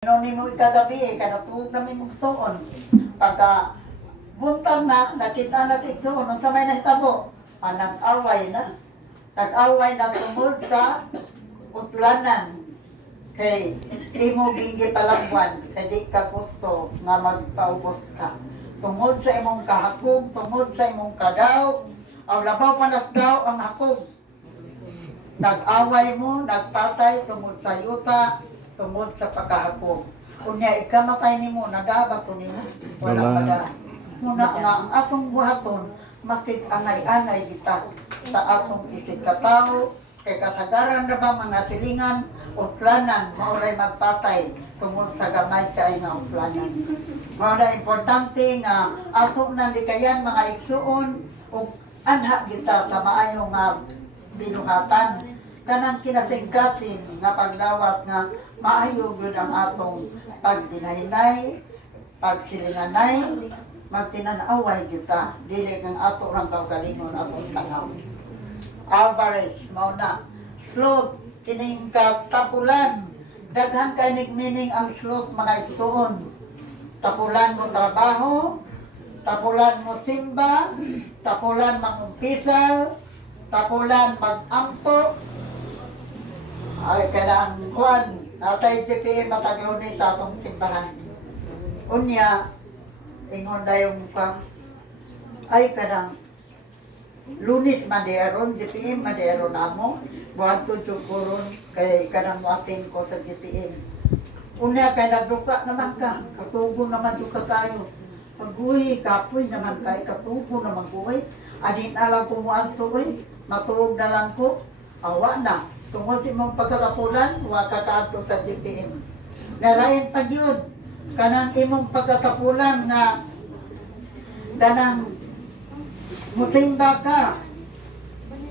Noni mo ikagabi, kanatulog namin mong suon. Pagka buntag na, nakita na si suon, nung sa may nahitabo, nag-away na. Nag-away na tungod sa utlanan. Kay, imo gingi palangwan, kay di ka gusto nga magpaubos ka. Tungod sa imong kahakog, tungod sa imong kadaw, ang labaw panas daw ang hakog. Nag-away mo, nagpatay tungod sa yuta, tungod sa pagkahakog. Kunya ikamatay nimo, nagabato nimo. Wala pa daan. Muna nga ang atong buhaton, makit-anay-anay kita sa atong isip katao, kay kasagaran na ba mga silingan, utlanan, mauray magpatay tungod sa gamay kay nga utlanan. Mauna importante nga atong nandikayan mga igsuon, ug anha kita sa maayong nga binuhatan. Kanang kinasingkasin nga pagdawat nga maayo gyud ang atong pagbinahinay, pagsilinganay, magtinanaway kita dili ng ato rang kaugalingon atong tanaw. Alvarez mao na sloth kining katapulan, daghan kay meaning ang sloth mga igsuon. Tapulan mo trabaho, tapulan mo simba, tapulan mangumpisal, tapulan mag-ampo. Ay kailangan kuan natay GPM matagloni sa atong simbahan. Unya ingon dayong pa ay kadang Lunes maderon GPM maderon namo buhaton chukuron kay kadang moatin ko sa GPM. Unya kay nagduka naman ka, katugo naman duka tayo. Pag-uwi, kapoy naman kay katugo naman kuwi. Adin alam ko mo anto matuog na lang ko. Awa na. Tungod sa imong pagkatapulan, wa kakaadto sa GPM. Nalayan pa yun. Kanang imong pagkatapulan nga danang musimba ka.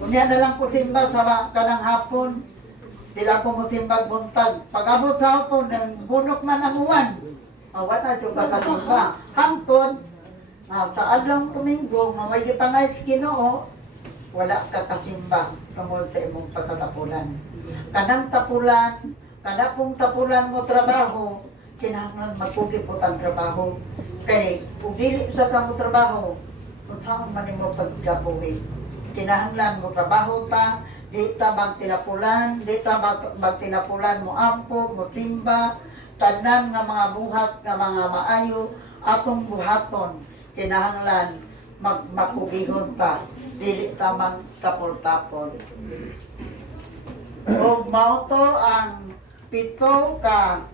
Unya na lang ko simba sa kanang hapon. Dila ko musimbag buntag. Pag-abot sa hapon, bunok man ang uwan. Awa na dyan ka kasimba. Hangtod, sa adlang Domingo, mamay pangayos Ginoo, wala ka kasimba tungod sa imong pagkatapulan. Kanang tapulan, kada pong tapulan mo trabaho, kinahanglan magpugi po ang trabaho. Kaya, kung dili sa kamo trabaho, kung saan man mo pagkapuwi. Kinahanglan mo trabaho ta, di ta magtinapulan, di ta magtinapulan mo ampo, mo simba, tanan nga mga buhat, nga mga maayo, atong buhaton, kinahanglan magpugihon ta, dili ta magtapol-tapol. O mao to ang 7 ka